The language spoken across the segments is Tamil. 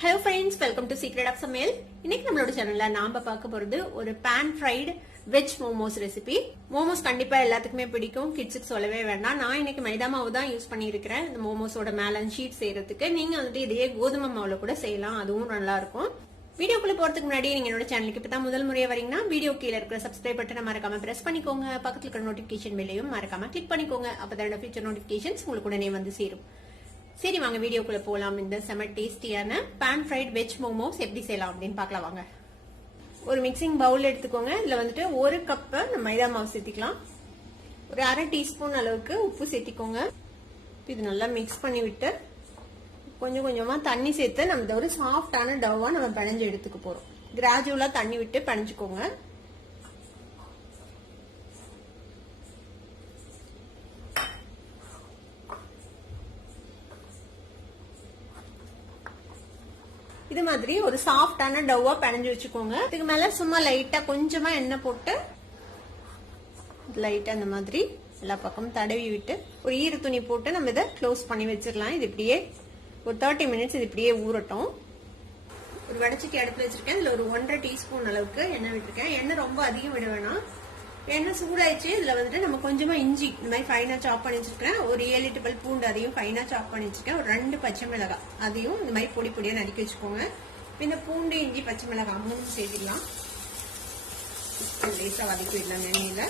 Hello friends, welcome to secret of சமையல். இன்னைக்கு நம்மளோட சேனல்ல நாம பார்க்க போறது ஒரு pan fried veg momos recipe. Momos கண்டிப்பா எல்லாத்துக்குமே பிடிக்கும், கிட்ஸுக்கு சொல்லவே வேண்டாம். நான் இன்னைக்கு மைதா மாவு தான் யூஸ் பண்ணியிருக்கிறேன் இந்த மோமோஸோட மேல ஷீட் செய்யறதுக்கு. நீங்க வந்துட்டு இதையே கோதுமை மாவுல கூட செய்யலாம், அதுவும் நல்லா இருக்கும். வீடியோக்குள்ள போறதுக்கு முன்னாடி நீங்க என்னோட சேனலுக்கு இப்பதான் முதல் முறையா வரீங்கன்னா வீடியோ கீழே இருக்கிற சப்ஸ்கிரைப் பட்டனை மறக்காம பிரஸ் பண்ணிக்கோங்க. பக்கத்துல இருக்கிற நோட்டிபிகேஷன் பெல்லையும் மறக்காம கிளிக் பண்ணிக்கோங்க. அப்பதான் ஃபியூச்சர் நோட்டிபிகேஷன்ஸ் உங்களுக்கு உடனே வந்து சேரும். சரி, வாங்க வீடியோக்குள்ள போலாம். இந்த செம டேஸ்டியான பேன் ஃப்ரைட் வெஜ் மோமோஸ் எப்படி செய்யலாம் அப்படின்னு பார்க்கலாம் வாங்க. ஒரு மிக்சிங் பவுல் எடுத்துக்கோங்க. இதுல வந்துட்டு ஒரு கப் மைதா மாவு சேர்த்திக்கலாம். ஒரு அரை டீஸ்பூன் அளவுக்கு உப்பு சேர்த்திக்கோங்க. இது நல்லா மிக்ஸ் பண்ணி விட்டு கொஞ்சம் கொஞ்சமா தண்ணி சேர்த்து நம்ம ஒரு சாஃப்டான டவ்வா நம்ம பிணைஞ்சு எடுத்துக்க போறோம். கிராஜுவலா தண்ணி விட்டு பிணைஞ்சுக்கோங்க. இது மாதிரி ஒரு சாஃப்டான டவ்வா பிணைஞ்சு வச்சுக்கோங்க. இதுக்கு மேல சும்மா லைட்டா கொஞ்சமா எண்ணெய் போட்டு லைட்டா இந்த மாதிரி எல்லா பக்கமும் தடவி விட்டு ஒரு ஈர துணி போட்டு நம்ம இதை க்ளோஸ் பண்ணி வச்சிடலாம். இது இப்படியே ஒரு 30 மினிட்ஸ் இது இப்படியே ஊறட்டும். ஒரு வடச்சட்டி அடுப்புல வச்சிருக்கேன். இதுல ஒரு 1.5 டீஸ்பூன் அளவுக்கு எண்ணெய் விட்டுருக்கேன். எண்ணெய் ரொம்ப அதிகம் விட வேணாம். எண்ணெய் சூடாயிடுச்சு. இதுல வந்துட்டு நம்ம கொஞ்சமா இஞ்சி இந்த மாதிரி ஃபைனா சாப் பண்ணி வச்சிருக்கேன். ஒரு 7-8 பல் பூண்டு அதையும் ஃபைனா சாப் பண்ணி வச்சிருக்கேன். ஒரு 2 பச்சை மிளகாய் அதையும் இந்த மாதிரி பொடி பொடியா நறுக்கி வச்சுக்கோங்க. இந்த பூண்டு இஞ்சி பச்சை மிளகாய் 3 சேர்த்துக்கலாம். லேசா வதக்கி விடலாம் எண்ணெயில.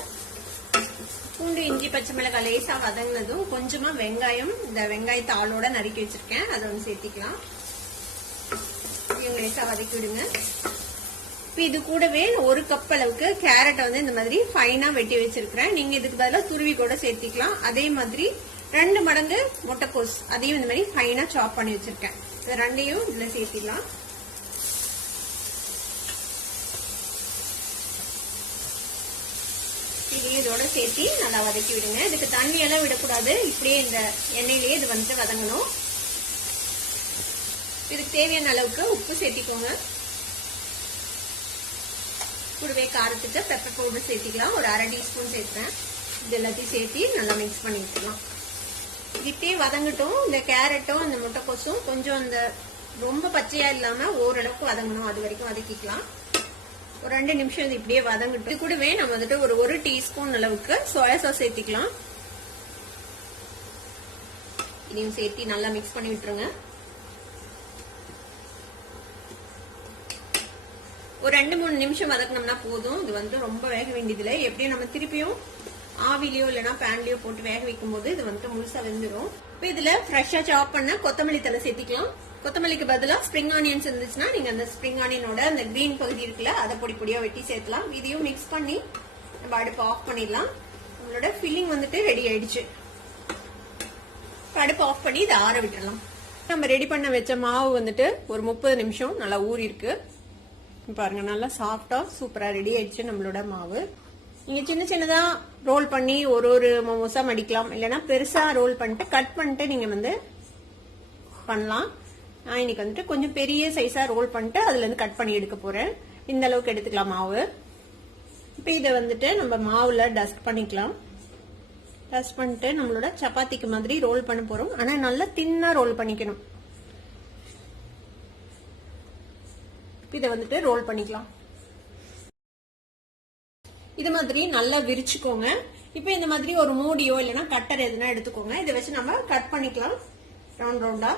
பூண்டு இஞ்சி பச்சை மிளகாய் லேசா வதங்கினதும் கொஞ்சமா வெங்காயம், இந்த வெங்காயத்தாளோட நறுக்கி வச்சிருக்கேன், அதை வந்து சேர்த்திக்கலாம். லேசா வதக்கி விடுங்க. இது கூடவே ஒரு கப் அளவுக்கு கேரட் வந்து இந்த மாதிரி ஃபைனா வெட்டி வச்சிருக்கிறேன். நீங்க இதுக்கு பதிலாக துருவி கூட சேர்த்திக்கலாம். அதே மாதிரி 2 மடங்கு முட்டைக்கோஸ் அதையும் இந்த மாதிரி ஃபைனா சாப் பண்ணி வச்சிருக்கேன். இது ரெண்டையும் இதுல சேர்த்திடலாம். இதையும் இதோட சேர்த்தி நல்லா வதக்கி விடுங்க. இதுக்கு தண்ணி எல்லாம் விடக்கூடாது, இப்படியே இந்த எண்ணெயிலேயே இது வந்துட்டு வதங்கணும். இதுக்கு தேவையான அளவுக்கு உப்பு சேர்த்திக்கோங்க. கூடவே காரத்துக்கு பெப்பர் பவுடர் சேர்த்திக்கலாம். ஒரு அரை டீஸ்பூன் சேர்த்தேன். இது எல்லாத்தையும் சேர்த்தி நல்லா மிக்ஸ் பண்ணி விட்டுலாம். இப்படியே வதங்கட்டும். இந்த கேரட்டும் இந்த முட்டைக்கோசும் கொஞ்சம் இந்த ரொம்ப பச்சையா இல்லாம ஓரளவுக்கு வதங்கணும், அது வரைக்கும் வதக்கிக்கலாம். ஒரு 2 நிமிஷம் இது இப்படியே வதங்கட்டும். இது கூடவே நம்ம வந்துட்டு ஒரு 1 டீஸ்பூன் அளவுக்கு சோயா சாஸ் சேர்த்திக்கலாம். இதையும் சேர்த்தி நல்லா மிக்ஸ் பண்ணி விட்டுருங்க. ஒரு 2-3 நிமிஷம் வதக்கணும்னா போதும். இது வந்து ரொம்ப வேக வேண்டியதில்லை. எப்படியும் நம்ம திருப்பியும் ஆவிலையோ இல்லைன்னா பேன்லயோ போட்டு வேக வைக்கும் போது இது வந்துட்டு முழுசா வெந்துடும். இப்போ இதுல ஃப்ரெஷ்ஷா சாப் பண்ண கொத்தமல்லி தலை சேர்த்திக்கலாம். கொத்தமல்லிக்கு பதிலாக ஸ்ப்ரிங் ஆனியன்ஸ் இருந்துச்சுன்னா நீங்க அந்த ஸ்ப்ரிங் ஆனியனோட அந்த கிரீன் பகுதி இருக்குல்ல, அதை பொடி பொடியா வெட்டி சேர்க்கலாம். இதையும் மிக்ஸ் பண்ணி நம்ம அடுப்பு ஆஃப் பண்ணிடலாம். நம்மளோட ஃபில்லிங் வந்துட்டு ரெடி ஆயிடுச்சு. அடுப்பு ஆஃப் பண்ணி இதை ஆற விட்டுடலாம். நம்ம ரெடி பண்ண வச்ச மாவு வந்துட்டு ஒரு 30 நிமிஷம் நல்லா ஊறி இருக்கு. பாருங்க, நல்லா சாஃப்டா சூப்பரா ரெடி ஆயிடுச்சு நம்மளோட மாவு. நீங்க சின்ன சின்னதா ரோல் பண்ணி ஒரு மோமோஸா மடிக்கலாம், இல்லைன்னா பெருசா ரோல் பண்ணிட்டு கட் பண்ணிட்டு நீங்க வந்து பண்ணலாம். நான் இன்னைக்கு வந்துட்டு கொஞ்சம் பெரிய சைஸா ரோல் பண்ணிட்டு அதுல இருந்து கட் பண்ணி எடுக்க போறேன். இந்த அளவுக்கு எடுத்துக்கலாம் மாவு. இப்ப இதை வந்துட்டு நம்ம மாவுல டஸ்ட் பண்ணிக்கலாம். டஸ்ட் பண்ணிட்டு நம்மளோட சப்பாத்திக்கு மாதிரி ரோல் பண்ண போறோம். ஆனா நல்லா தின்னா ரோல் பண்ணிக்கணும். இதை வந்துட்டு ரோல் பண்ணிக்கலாம். இது மாதிரி நல்லா விரிச்சுக்கோங்க. இப்ப இந்த மாதிரி ஒரு மூடியோ இல்லைன்னா கட்டர் எதுனா எடுத்துக்கோங்க. இதை வச்சு நம்ம கட் பண்ணிக்கலாம் ரவுண்ட் ரவுண்டா.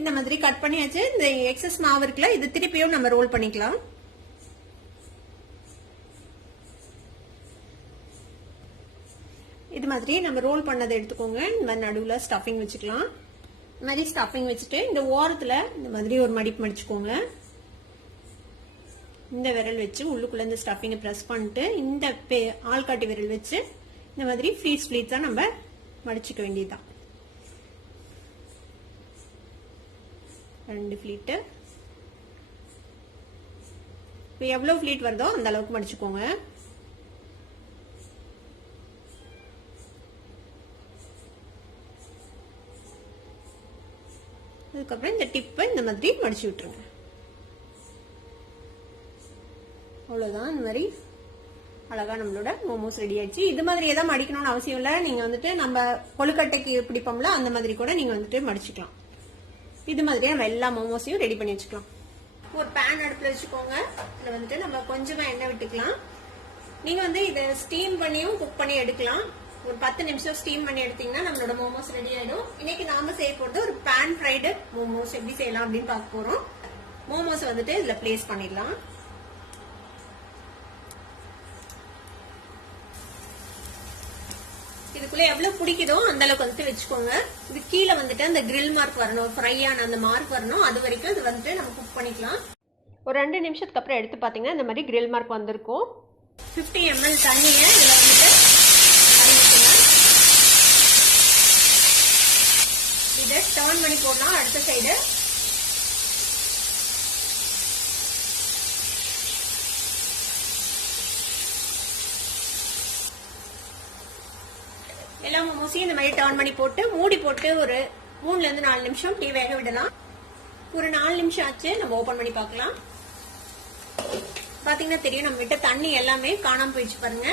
இந்த மாதிரி கட் பண்ணியாச்சு. இந்த எக்ஸஸ் மாவு இருக்குல்ல, இது திருப்பியும் நம்ம ரோல் பண்ணிக்கலாம். இது மாதிரி நம்ம ரோல் பண்ணதை எடுத்துக்கோங்க. இந்த மாதிரி நடுவுல ஸ்டஃபிங் வச்சுக்கலாம். இந்த மாதிரி ஸ்டஃபிங் வச்சுட்டு இந்த ஓரத்துல இந்த மாதிரி ஒரு மடிப்பு மடிச்சுக்கோங்க. இந்த விரல் வச்சு உள்ளுக்குள்ள இந்த ஸ்டஃபிங்கை பிரஸ் பண்ணிட்டு இந்த ஆள்காட்டி விரல் வச்சு இந்த மாதிரி ஃபிளீட்ஸா நம்ம மடிச்சுக்க வேண்டியதுதான். 2 ஃபிளீட். இப்போ எவ்வளவு ஃபிளீட் வருதோ அந்த அளவுக்கு மடிச்சுக்கோங்க. அதுக்கப்புறம் இந்த டிப்பை இந்த மாதிரி மடிச்சு விட்டுருங்க. அவ்வளவுதான். இந்த மாதிரி அழகா நம்மளோட மோமோஸ் ரெடி ஆயிடுச்சு. இது மாதிரியே தான் மடிக்கணும்னு அவசியம் இல்லை. நீங்க வந்துட்டு நம்ம கொழுக்கட்டைக்கு பிடிப்போம்ல அந்த மாதிரி கூட நீங்க வந்துட்டு மடிச்சுக்கலாம். இது மாதிரியே நம்ம எல்லா மோமோஸையும் ரெடி பண்ணி வச்சுக்கலாம். ஒரு பேன் அடுப்புல வச்சுக்கோங்க. இதுல வந்துட்டு நம்ம கொஞ்சமா எண்ணெய் விட்டுக்கலாம். நீங்க வந்து இதை ஸ்டீம் பண்ணியும் குக் பண்ணி எடுக்கலாம். ஒரு 10 நிமிஷம் ஸ்டீம் பண்ணி எடுத்தீங்கன்னா நம்மளோட மோமோஸ் ரெடி ஆயிடும். இன்னைக்கு நாம செய்ய போறது ஒரு பேன் ஃப்ரைடு மோமோஸ் எப்படி செய்யலாம் அப்படின்னு பார்க்க போறோம். மோமோஸ் வந்துட்டு இதுல பிளேஸ் பண்ணிடலாம். இதுக்குள்ள எவ்வளவு பிடிக்குதோ அந்த அளவுக்கு வந்துட்டு வச்சுக்கோங்க. இது கீழே வந்துட்டு அந்த கிரில் மார்க் வரணும், ஃப்ரை ஆன அந்த மார்க் வரணும். அது வரைக்கும் இது வந்துட்டு நம்ம குக் பண்ணிக்கலாம். ஒரு 2 நிமிஷத்துக்கு அப்புறம் எடுத்து பாத்தீங்கன்னா இந்த மாதிரி கிரில் மார்க் வந்திருக்கும். 50 ml தண்ணியை இதுல வந்துட்டு இதை டர்ன் பண்ணி போடலாம். அடுத்த சைடு எல்லா மோமோஸையும் இந்த மாதிரி டர்ன் பண்ணி போட்டு மூடி போட்டு ஒரு 3 to 4 நிமிஷம் டீ வேக விடலாம். ஒரு 4 நிமிஷம் ஆச்சு. நம்ம ஓபன் பண்ணி பார்க்கலாம். பாத்தீங்கன்னா தெரியும் நம்ம விட்ட தண்ணி எல்லாமே காணாம போயிடுச்சு பாருங்க.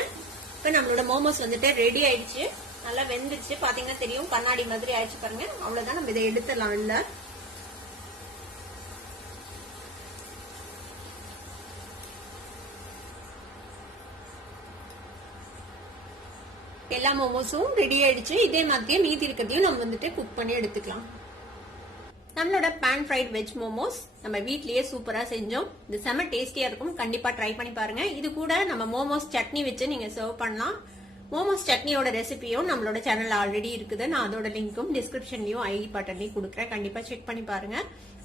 இப்ப நம்மளோட மோமோஸ் வந்துட்டு ரெடி ஆயிடுச்சு. நல்லா வெந்துச்சு. பாத்தீங்கன்னா தெரியும் கண்ணாடி மாதிரி ஆயிடுச்சு பாருங்க. அவ்வளவுதான், நம்ம இதை எடுத்துடலாம். இல்ல எல்லா மோமோஸும் ரெடி ஆயிடுச்சு. இதே மாதிரியே மீதி இருக்கிறதையும் நம்ம வந்துட்டு குக் பண்ணி எடுத்துக்கலாம். நம்மளோட பேன் ஃப்ரைட் வெஜ் மோமோஸ் நம்ம வீட்லயே சூப்பரா செஞ்சோம். இது செம டேஸ்டியா இருக்கும். கண்டிப்பா ட்ரை பண்ணி பாருங்க. இது கூட நம்ம மோமோஸ் சட்னி வச்சு நீங்க சர்வ் பண்ணலாம். மோமோஸ் சட்னியோட ரெசிபியும் நம்மளோட சேனல்ல ஆல்ரெடி இருக்குது. நான் அதோட லிங்க்கும் டிஸ்கிரிப்ஷன்லயும் ஐடி பட்டன்லயும் கொடுக்குறேன். கண்டிப்பா செக் பண்ணி பாருங்க.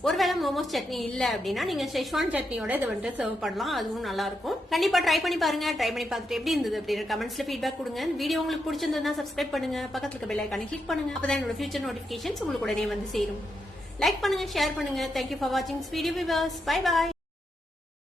ஒருவேளை மோமோஸ் சட்னி இல்ல அப்படின்னா நீங்க செஷ்வான் சட்னியோட இதை வந்துட்டு சர்வ் பண்ணலாம். அதுவும் நல்லா இருக்கும். கண்டிப்பா ட்ரை பண்ணி பாருங்க. ட்ரை பண்ணி பார்த்துட்டு எப்படி இருந்தது அப்படின்னு கமெண்ட்ஸ்ல ஃபீட்பேக் கொடுங்க. வீடியோ உங்களுக்கு பிடிச்சிருந்ததுன்னா சப்ஸ்கிரைப் பண்ணுங்க. பக்கத்துல இருக்க பெல் ஐகானை கிளிக் பண்ணுங்க. அப்பதான் என்னோட ஃபியூச்சர் நோட்டிபிகேஷன்ஸ் உங்களுக்கு உடனே வந்து சேரும். லைக் பண்ணுங்க, ஷேர் பண்ணுங்க. தேங்க்யூ ஃபார் வாட்சிங் this video viewers. Bye by.